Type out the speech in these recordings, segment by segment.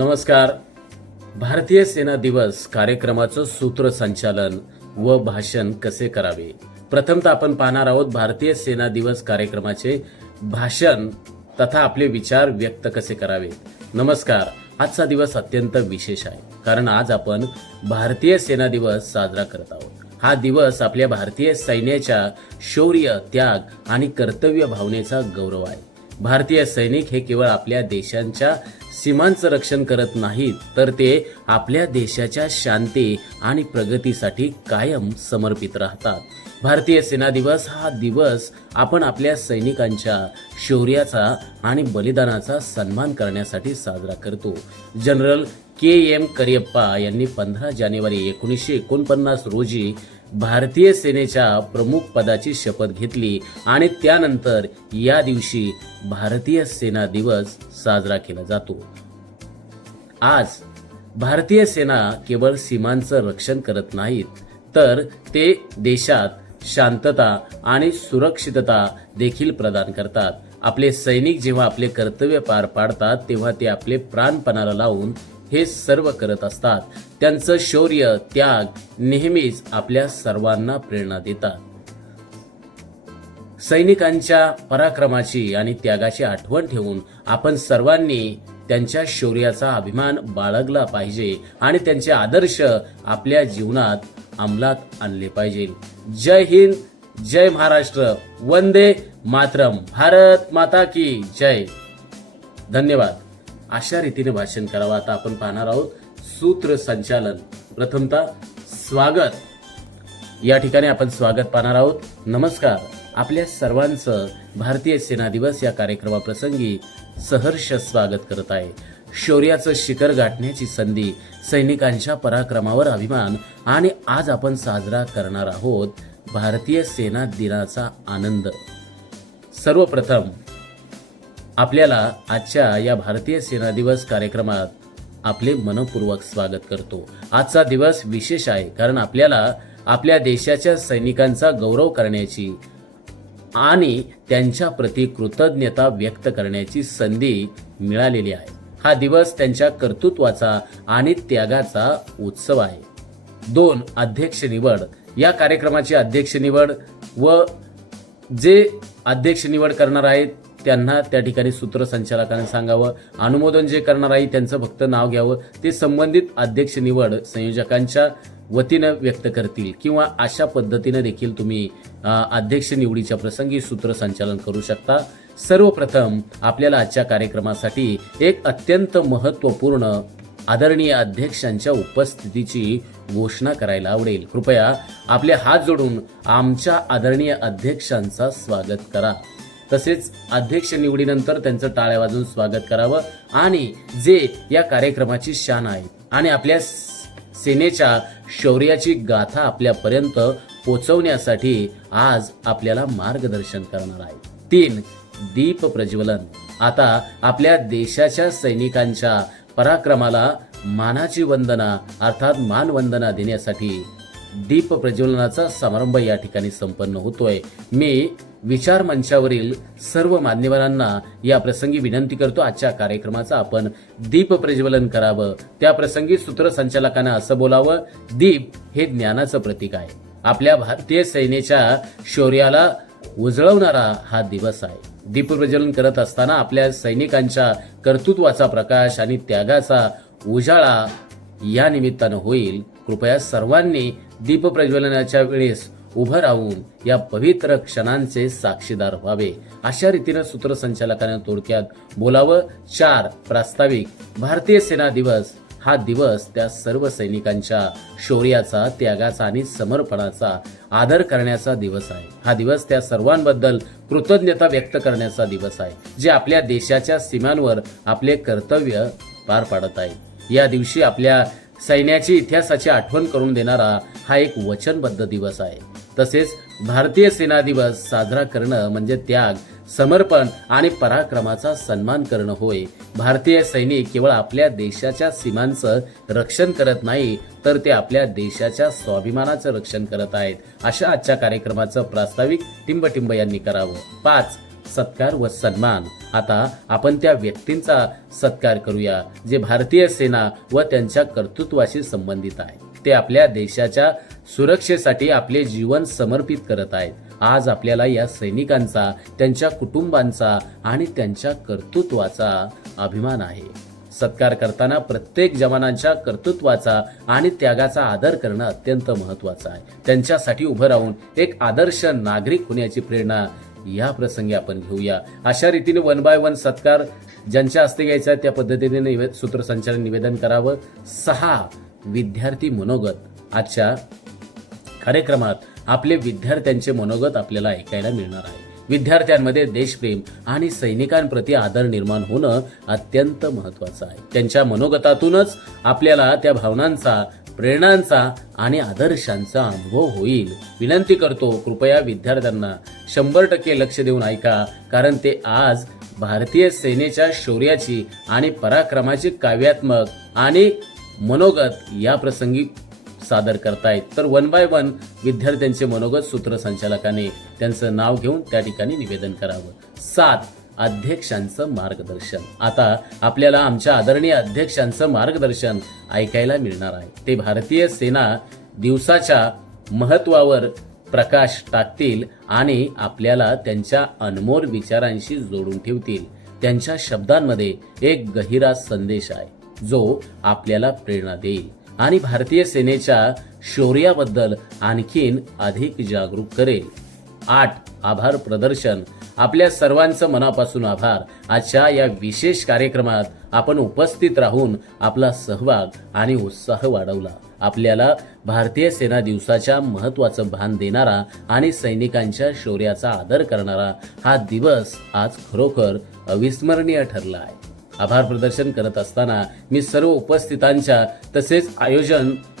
नमस्कार. भारतीय सेना दिवस कार्यक्रमाचं सूत्रसंचालन व भाषण कसे करावे. प्रथमतः आपण पाहणार आहोत भारतीय सेना दिवस कार्यक्रमाचे भाषण तथा आपले विचार व्यक्त कसे करावे. नमस्कार. आजचा दिवस अत्यंत विशेष आहे, कारण आज आपण भारतीय सेना दिवस साजरा करत आहोत. हा दिवस आपल्या भारतीय सैन्याच्या शौर्य, त्याग आणि कर्तव्य भावनेचा गौरव आहे. भारतीय सैनिक हे केवळ आपल्या देशांच्या सीमांचं रक्षण करत नाहीत, तर ते आपल्या देशाच्या शांती आणि प्रगतीसाठी कायम समर्पित राहतात. भारतीय सेना दिवस हा दिवस आपण आपल्या सैनिकांच्या शौर्याचा आणि बलिदानाचा सन्मान करण्यासाठी साजरा करतो. General KM. करियप्पा यांनी 15 जानेवारी 1949 रोजी भारतीय सेनेच्या प्रमुख पदाची शपथ घेतली आणि त्यानंतर या दिवशी भारतीय सेना दिवस साजरा केला जातो. आज भारतीय सेना केवळ सीमांचं रक्षण करत नाहीत, तर ते देशात शांतता आणि सुरक्षितता देखील प्रदान करतात. आपले सैनिक जेव्हा आपले कर्तव्य पार पाडतात, तेव्हा ते आपले प्राण पणाला लावून हे सर्व करत असतात. त्यांचं शौर्य, त्याग नेहमीच आपल्या सर्वांना प्रेरणा देतात. सैनिकांच्या पराक्रमाची आणि त्यागाची आठवण ठेवून आपण सर्वांनी त्यांच्या शौर्याचा अभिमान बाळगला पाहिजे आणि त्यांचे आदर्श आपल्या जीवनात अंमलात आणले पाहिजे. जय हिंद, जय महाराष्ट्र, वंदे मातरम, भारत माता की जय. धन्यवाद. अशा रीतीने भाषण करावं. आता आपण पाहणार आहोत सूत्रसंचालन. प्रथमतः स्वागत. या ठिकाणी आपण स्वागत पाहणार आहोत. नमस्कार. आपल्या सर्वांचं भारतीय सेना दिवस या कार्यक्रमाप्रसंगी सहर्ष स्वागत करत आहे. शौर्याचं शिखर गाठण्याची संधी, सैनिकांच्या पराक्रमावर अभिमान आणि आज आपण साजरा करणार आहोत भारतीय सेना दिनाचा आनंद. सर्वप्रथम आपल्याला आजच्या या भारतीय सेना दिवस कार्यक्रमात आपले मनपूर्वक स्वागत करतो. आजचा दिवस विशेष आहे, कारण आपल्याला आपल्या देशाच्या सैनिकांचा गौरव करण्याची आणि त्यांच्या प्रति कृतज्ञता व्यक्त करण्याची संधी मिळालेली आहे. हा दिवस त्यांच्या कर्तृत्वाचा आणि त्यागाचा उत्सव आहे. 2. अध्यक्ष निवड. या कार्यक्रमाची अध्यक्ष निवड व जे अध्यक्ष निवड करणार आहेत त्यांना त्या ठिकाणी सूत्रसंचालकांनी सांगावं. अनुमोदन जे करणार आहे त्यांचं फक्त नाव घ्यावं. ते संबंधित अध्यक्ष निवड संयोजकांच्या वतीनं व्यक्त करतील, किंवा अशा पद्धतीने देखील तुम्ही अध्यक्ष निवडीच्या प्रसंगी सूत्रसंचालन करू शकता. सर्वप्रथम आपल्याला आजच्या कार्यक्रमासाठी एक अत्यंत महत्त्वपूर्ण आदरणीय अध्यक्षांच्या उपस्थितीची घोषणा करायला आवडेल. कृपया आपले हात जोडून आमच्या आदरणीय अध्यक्षांचा स्वागत करा. तसेच अध्यक्ष निवडीनंतर त्यांचं टाळ्या वाजवून स्वागत करावं. आणि जे या कार्यक्रमाची शान आहे आणि आपल्या सेनेच्या शौर्याची गाथा आपल्यापर्यंत पोहोचवण्यासाठी आज आपल्याला मार्गदर्शन करणार आहे. 3. दीप प्रज्वलन. आता आपल्या देशाच्या सैनिकांच्या पराक्रमाला मानाची वंदना अर्थात मानवंदना देण्यासाठी दीप प्रज्वलनाचा समारंभ या ठिकाणी संपन्न होतोय. मी विचार मंचावरील सर्व मान्यवरांना या प्रसंगी विनंती करतो, आजच्या कार्यक्रमाचं आपण दीप प्रज्वलन करावं. त्या प्रसंगी सूत्रसंचालकांना असं बोलावं, दीप हे ज्ञानाचं प्रतीक आहे. आपल्या भारतीय सैन्याच्या शौर्याला उजळवणारा हा दिवस आहे. दीप प्रज्वलन करत असताना आपल्या सैनिकांच्या कर्तृत्वाचा प्रकाश आणि त्यागाचा उजाळा या निमित्तानं होईल. कृपया सर्वांनी दीप प्रज्वलनाच्या वेळेस उभं राहून या पवित्र क्षणांचे साक्षीदार व्हावे. अशा रीतीनं सूत्रसंचालकांना थोडक्यात बोलावं. 4. प्रास्ताविक. भारतीय सेना दिवस हा दिवस त्या सर्व सैनिकांच्या शौर्याचा, त्यागाचा आणि समर्पणाचा आदर करण्याचा दिवस आहे. हा दिवस त्या सर्वांबद्दल कृतज्ञता व्यक्त करण्याचा दिवस आहे, जे आपल्या देशाच्या सीमांवर आपले कर्तव्य पार पाडत आहेत. या दिवशी आपल्या सैन्याची इतिहासाची आठवण करून देणारा हा एक वचनबद्ध दिवस आहे. तसेच भारतीय सेना दिवस साजरा करणं म्हणजे त्याग, समर्पण आणि पराक्रमाचा सन्मान करणं होय. भारतीय सैनिक केवळ आपल्या देशाच्या सीमांचं रक्षण करत नाही, तर ते आपल्या देशाच्या स्वाभिमानाचं रक्षण करत आहेत. अशा आजच्या कार्यक्रमाचं प्रास्ताविक टिंबटिंब यांनी करावं. 5. सत्कार व सन्मान. आता आपण त्या व्यक्तींचा सत्कार करूया जे भारतीय सेना व त्यांच्या कर्तृत्वाशी संबंधित आहे. ते आपल्या देशाच्या सुरक्षेसाठी आपले जीवन समर्पित करत आहेत. आज आपल्याला या सैनिकांचा, त्यांच्या कुटुंबांचा आणि त्यांच्या कर्तृत्वाचा अभिमान आहे. सत्कार करताना प्रत्येक जवानांच्या कर्तृत्वाचा आणि त्यागाचा आदर करणं अत्यंत महत्त्वाचं आहे. त्यांच्यासाठी उभं राहून एक आदर्श नागरिक होण्याची प्रेरणा या प्रसंगी आपण घेऊया. अशा रीतीने 1 बाय 1 सत्कार ज्यांच्या हस्ते घ्यायचा त्या पद्धतीने सूत्रसंचालन निवेदन करावं. 6 विद्यार्थी मनोगत. आजच्या कार्यक्रमात आपले विद्यार्थ्यांचे मनोगत आपल्याला ऐकायला मिळणार आहे. विद्यार्थ्यांमध्ये देशप्रेम आणि सैनिकांप्रती आदर निर्माण होणं अत्यंत महत्त्वाचं आहे. त्यांच्या मनोगतातूनच आपल्याला त्या भावनांचा, प्रेरणांचा आणि आदर्शांचा अनुभव होईल. विनंती करतो, कृपया विद्यार्थ्यांना 100% लक्ष देऊन ऐका, कारण ते आज भारतीय सेनेच्या शौर्याची आणि पराक्रमाची काव्यात्मक आणि मनोगत या प्रसंगी सादर करतायत. तर 1 बाय 1 विद्यार्थ्यांचे मनोगत सूत्रसंचालकाने त्यांचं नाव घेऊन त्या ठिकाणी निवेदन करावं. 7 अध्यक्षांचं मार्गदर्शन. आता आपल्याला आमच्या आदरणीय अध्यक्षांचं मार्गदर्शन ऐकायला मिळणार आहे. ते भारतीय सेना दिवसाच्या महत्त्वावर प्रकाश टाकतील आणि आपल्याला त्यांच्या अनमोल विचारांशी जोडून ठेवतील. त्यांच्या शब्दांमध्ये एक गहिरा संदेश आहे जो आपल्याला प्रेरणा देईल आणि भारतीय सेनेच्या शौर्याबद्दल आणखीन अधिक जागरूक करेल. 8 आभार प्रदर्शन. आपल्या सर्वांचं मनापासून आभार. आजच्या या विशेष कार्यक्रमात आपण उपस्थित राहून आपला सहभाग आणि उत्साह वाढवला. आपल्याला भारतीय सेना दिवसाच्या महत्त्वाचं भान देणारा आणि सैनिकांच्या शौर्याचा आदर करणारा हा दिवस आज खरोखर अविस्मरणीय ठरला आहे. आभार प्रदर्शन करत असताना मी सर्व उपस्थितांच्या तसेच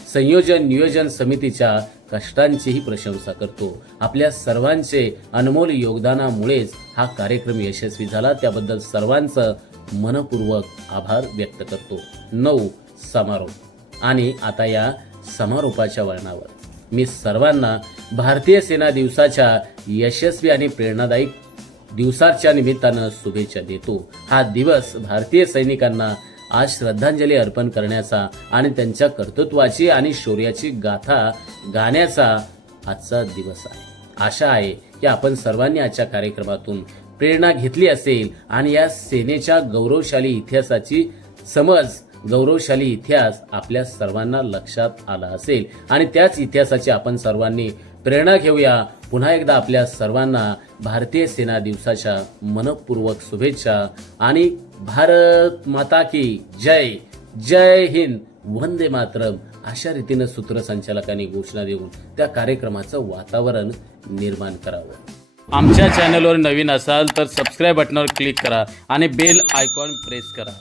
संयोजन नियोजन समितीच्या कष्टांचीही प्रशंसा करतो. आपल्या सर्वांचे अनमोल योगदानामुळेच हा कार्यक्रम यशस्वी झाला. त्याबद्दल सर्वांचं मनपूर्वक आभार व्यक्त करतो. 9 समारोप. आणि आता या समारोपाच्या वळणावर मी सर्वांना भारतीय सेना दिवसाच्या यशस्वी आणि प्रेरणादायी दिवसाच्या निमित्तानं शुभेच्छा देतो. हा दिवस भारतीय सैनिकांना आज श्रद्धांजली अर्पण करण्याचा आणि त्यांच्या कर्तृत्वाची आणि शौर्याची गाथा गाण्याचा आजचा दिवस आहे. आशा आहे की आपण सर्वांनी आजच्या कार्यक्रमातून प्रेरणा घेतली असेल आणि या सेनेच्या गौरवशाली इतिहासाची समज, गौरवशाली इतिहास आपल्या सर्वांना लक्षात आला असेल आणि त्याच इतिहासाची आपण सर्वांनी प्रेरणा घेऊया. पुन्हा एकदा आपल्या सर्वांना भारतीय सेना दिवसाच्या मनपूर्वक शुभेच्छा आणि भारत माता की जय. जय हिंद, वंदे मातरम अशा रीतीनं सूत्रसंचालकांनी घोषणा देऊन त्या कार्यक्रमाचं वातावरण निर्माण करावं. आमच्या चॅनलवर नवीन असाल तर सबस्क्राईब बटनावर क्लिक करा आणि बेल आयकॉन प्रेस करा.